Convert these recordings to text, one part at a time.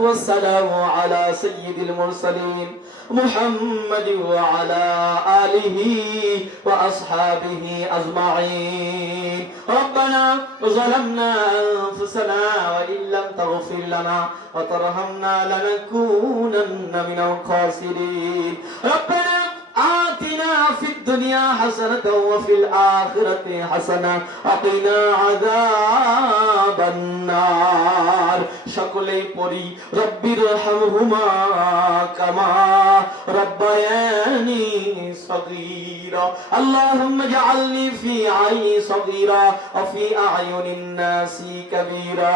والسلام على سيد المرسلين محمد وعلى آله وأصحابه أجمعين ربنا ظلمنا أنفسنا وإن لم تغفر لنا وترحمنا لنكونن من الخاسرين ربنا آتنا في الدنيا حسنة وفي الآخرة حسنة وقنا عذاب النار সকলেই পড়ি রব্বিরহামহুমা কামা রব্বায়ানি সগীরা আল্লাহুম্মা জাআলনি ফি আইনি সগীরা ওয়া ফি আয়ুনিন নাসি কাবীরা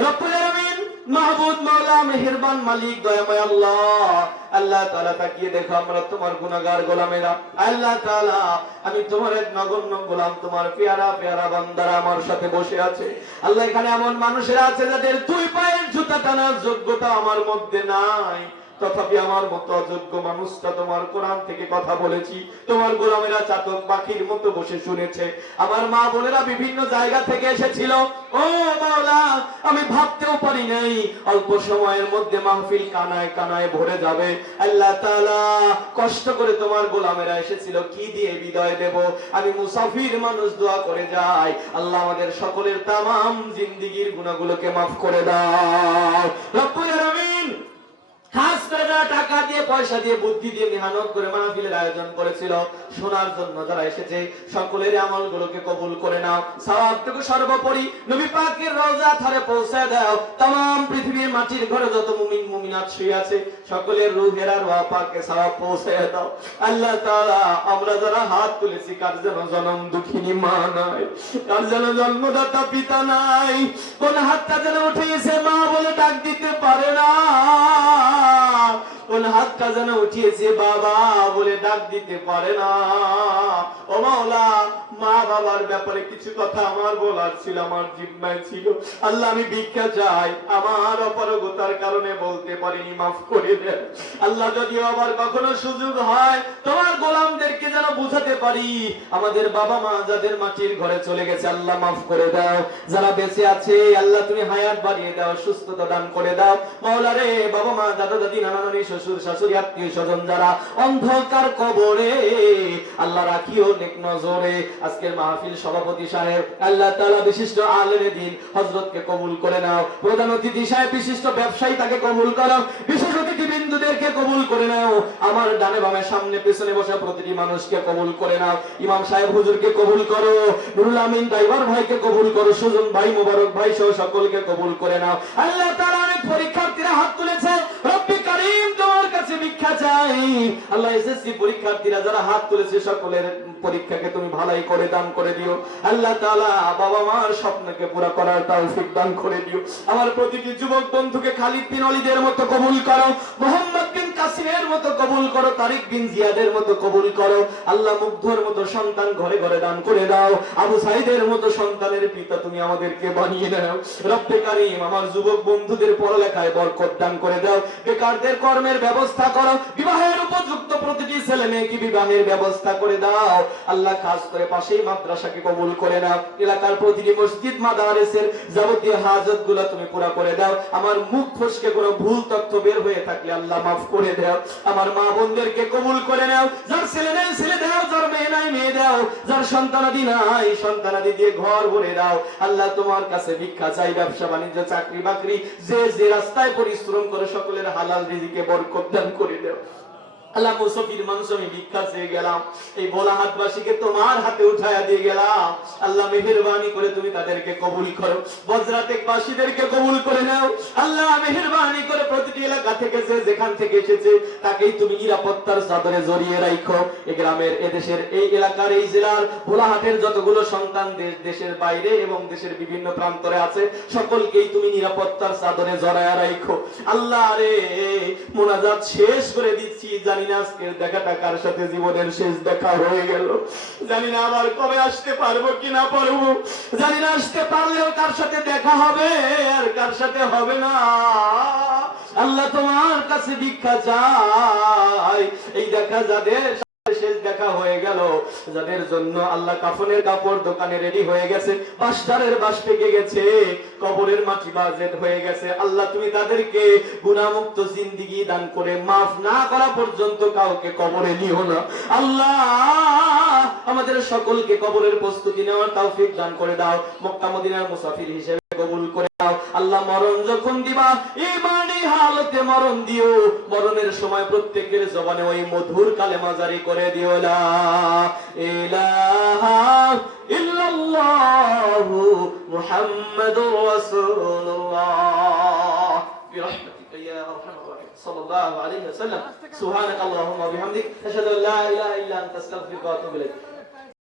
রব্বুল আলামিন মাহবুব মাওলা মেহেরবান মালিক দয়াময় আল্লাহ আল্লাহ তাআলা তাকিয়ে দেখো আমরা তোমার গুনাহগার গোলামেরা আল্লাহ তাআলা আমি তোমার এক নগণ্য গোলাম তোমার পেয়ারা পেয়ারা বান্দারা আমার সাথে বসে আছে আল্লাহ এখানে এমন মানুষেরা আছে যাদের দুই পায়ের জুতা টানার যোগ্যতা আমার মধ্যে নাই তথাপি আমার মতো অযোগ্য মানুষটা তোমার কোরআন থেকে কথা বলেছি তোমার গোলামেরা চাতক পাখির মতো বসে শুনেছে আমার মা বোনেরা বিভিন্ন জায়গা থেকে এসেছিল ও মাওলা আমি ভাবতেও পারি নাই অল্প সময়ের মধ্যে মাহফিল কানায় কানায় ভরে যাবে আল্লাহ তাআলা কষ্ট করে তোমার গোলামেরা এসেছিল কি দিয়ে বিদায় দেব আমি মুসাফির মানুষ দোয়া করে যাই আল্লাহ আমাদের সকলের তামাম জিন্দেগীর গুনাহগুলোকে maaf করে দাও রব্বুল আলামিন খাস করে যারা টাকা দিয়ে পয়সা দিয়ে বুদ্ধি দিয়ে মেহনত করে মাহফিলের আয়োজন করেছিল শোনার জন্য যারা এসেছে সকলের আমলগুলোকে কবুল করে নাও সওয়াবটুকু সর্বোপরি নবী পাকের রওজা ধারে পৌঁছে দাও तमाम পৃথিবীর মাটির ঘরে যত মুমিন মুমিনাত শুয়ে আছে সকলের রূহের আর ওয়া পাকে সওয়াব পৌঁছে দাও আল্লাহ তাআলা আমরা যারা হাত তুলেছি কার যেন জনম দুঃখিনী মা নাই কার যেন জন্মদাতা পিতা নাই কোন হাতটা যেন উঠিয়েছে মা বলে ডাক দিতে পারে না কোন হাতটা যেন উঠিয়েছে বাবা বলে ডাক দিতে পারে না ও মাওলা মা বাবার ব্যাপারে কিছু কথা আমার বলার ছিল আমার জিম্মায় ছিল আল্লাহ আমি ভিক্ষা চাই আমার অপারগতার কারণে বলতে পারিনি maaf করে দেন আল্লাহ যদি আবার কখনো সুযোগ হয় তোমার গোলামদেরকে যেন বুঝাতে পারি আমাদের বাবা মা যাদের মাটির ঘরে চলে গেছে আল্লাহ maaf করে দাও যারা বেঁচে আছে আল্লাহ তুমি হায়াত বাড়িয়ে দাও সুস্থতা দান করে দাও মাওলা রে বাবা মা দাদা দাদি নানা নানি শ্বশুর শাশুড়ি আত্মীয় স্বজন যারা অন্ধকার কবরে আল্লাহ রাখিও নেক নজরে আজকের মাহফিল সভাপতি সাহেব আল্লাহ তাআলা বিশিষ্ট আলেমে দ্বীন হযরতকে কবুল করে নাও প্রধান অতিথি সাহেব বিশিষ্ট ব্যবসায়ী তাকে কবুল করো বিশেষ অতিথি বিন্দুদেরকে কবুল করে নাও আমার ডানে বামে সামনে পেছনে বসা প্রতিটি মানুষকে কবুল করে নাও ইমাম সাহেব হুজুরকে কবুল করো নুরুল আমিন ড্রাইভার ভাইকে কবুল করো সুজন ভাই মোবারক ভাই সহ সকলকে কবুল করে নাও আল্লাহ তাআলা অনেক পরীক্ষার্থীরা হাত তুলেছে রব্বি কারীম তোমার কাছে ভিক্ষা চাই আল্লাহ এসএসসি পরীক্ষার্থীরা যারা হাত তুলেছে সকলের পরীক্ষাকে তুমি ভালাই করে দান করে দিও আল্লাহ তাআলা বাবা মার স্বপ্নকে পুরো করার তৌফিক দান করে দিও আমার প্রতিটি যুবক বন্ধুকে খালিদ বিন ওয়ালিদের মতো কবুল করো মোহাম্মদ বিন কাসিমের মতো কবুল করো তারিক বিন জিয়াদের মতো কবুল করো আল্লাহ মুগ্ধর মতো সন্তান ঘরে ঘরে দান করে দাও আবু সাইদের মতো সন্তানের পিতা তুমি আমাদেরকে বানিয়ে দাও রব্বে কারীম আমার যুবক বন্ধুদের পড়ালেখায় বরকত দান করে দাও বেকারদের কর্মের ব্যবস্থা করো বিবাহের উপযুক্ত প্রতিটি ছেলে মেয়েকে বিবাহের ব্যবস্থা করে দাও আল্লাহ খাস করে পাশেই মাদ্রাসাকে কবুল করে নাও এলাকার প্রতিটি মসজিদ মাদারিসের যাবতীয় হাজতগুলো তুমি পুরো করে দাও আমার মুখ ফসকে কোনো ভুল তথ্য বের হয়ে থাকলে আল্লাহ maaf করে দাও আমার মা বোনদেরকে কবুল করে নাও যার ছেলে নেই ছেলে দাও যার মেয়ে নাই মেয়ে দাও যার সন্তানাদি নাই সন্তানাদি দিয়ে ঘর ভরে দাও আল্লাহ তোমার কাছে ভিক্ষা চাই ব্যবসা বাণিজ্য চাকরি বাকরি যে যে রাস্তায় পরিশ্রম করে সকলের হালাল রিজিকে বরকত দান করে দাও আল্লাহ মুসাফির মানুষ আমি ভিক্ষা চেয়ে গেলাম এই ভোলা হাতবাসীকে তোমার হাতে উঠায়া দিয়ে গেলাম আল্লাহ মেহেরবানি করে তুমি তাদেরকে কবুল করো বজরাতেক বাসীদেরকে কবুল করে নাও আল্লাহ মেহেরবানি করে প্রতিটি এলাকা থেকে যে যেখান থেকে এসেছে তাকেই তুমি নিরাপত্তার চাদরে জড়িয়ে রাখো এই গ্রামের এই দেশের এই এলাকার এই জেলার ভোলাহাটের যতগুলো সন্তান দেশের বাইরে এবং দেশের বিভিন্ন প্রান্তরে আছে সকলকেই তুমি নিরাপত্তার চাদরে জড়ায়া রাখো আল্লাহ রে মুনাজাত শেষ করে দিচ্ছি জানি না আজকের দেখাটা কার সাথে জীবনের শেষ দেখা হয়ে গেল জানি না আবার কবে আসতে পারবো কি না পারবো জানি না আসতে পারলেও কার সাথে দেখা হবে আর কার সাথে হবে না আল্লাহ তোমার কাছে ভিক্ষা চাই এই দেখা যাদের শেষ দেখা রাখা হয়ে গেল, যাদের জন্য আল্লাহ কাফনের কাপড় দোকানে রেডি হয়ে গেছে, বাসটারের বাস পেকে গেছে, কবরের মাটি বাজেট হয়ে গেছে, আল্লাহ তুমি তাদেরকে গুনাহমুক্ত জিন্দেগি দান করে মাফ না করা পর্যন্ত কাউকে কবরে নিও না। আল্লাহ আমাদের সকলকে কবরের প্রস্তুতি নেওয়ার তৌফিক দান করে দাও, মক্কা মদিনার মুসাফির হিসেবে কবুল করে দাও। আল্লাহ মরণ যখন দিবা ঈমানি হালতে মরণ দিও, মরণের সময় প্রত্যেকের জবানে ওই মধুর কালেমা জারি করে দিও, লা ইলাহা ইল্লাল্লাহু মুহাম্মাদুর রাসূলুল্লাহ বিরহমাতিকা ইয়া আরহামার রাহিম সাল্লাল্লাহু আলাইহি ওয়াসাল্লাম। সুবহানাকাল্লাহুম্মা ওয়া বিহামদিক আশহাদু আল্লা ইলাহা ইল্লা আনতা আস্তাগফিরুকা ওয়া আতুবু ইলাইক।